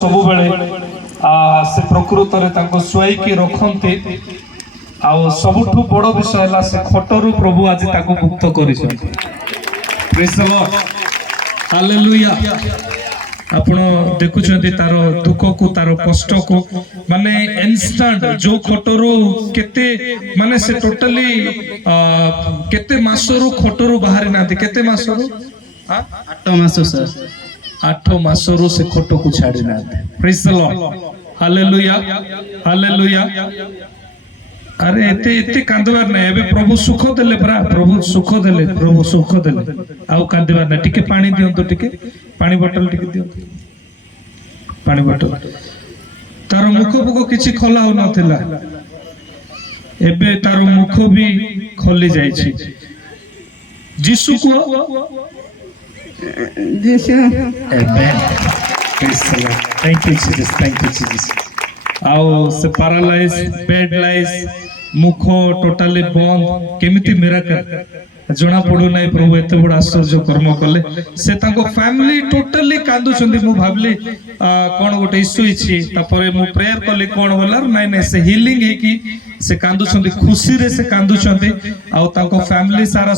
सब बेले से प्रकृत में शुआई रखते सबुठु बड़ विषय है से खटरू प्रभु आज मुक्त कर आपण देखुं तार दुख को तार कष्ट को माने इंस्टेंट जो खटरू केते माने से टोटली केते मासरू खटरू बाहरी ना केते मासरू 8 मास सर 8 मासरू से खट को छाड़ी ना praise the Lord hallelujah hallelujah. अरे एते एते कांदवार ना एबे प्रभु सुख देले परा प्रभु सुख देले आउ कांदवार ना टिके पानी दियंतो टिके पानी बोतल टिके दियंतो पानी बोतल तार मुख बुक किछि खोला हो नथिला एबे तार मुख भी खोली जाय छी यीशु को Jesus amen praise the Lord thank you Jesus आओ से पैरालाइज बेडलाइज मुख टोटाली बंद केमिति मिराकल जना पड़ू ना प्रभु एत बड़ आश्चर्य कर्म कले से ताको फैमिली टोटाली कांदु छंदी मु भाबली कोन गोटे इश्यू इछि तापरे मु प्रेयर कले कोन बोलार नाइ नाइ से हीलिंग हे कि से कांदु छंदी खुशी रे से कांदु छंदी आ ताको फैमिली सारा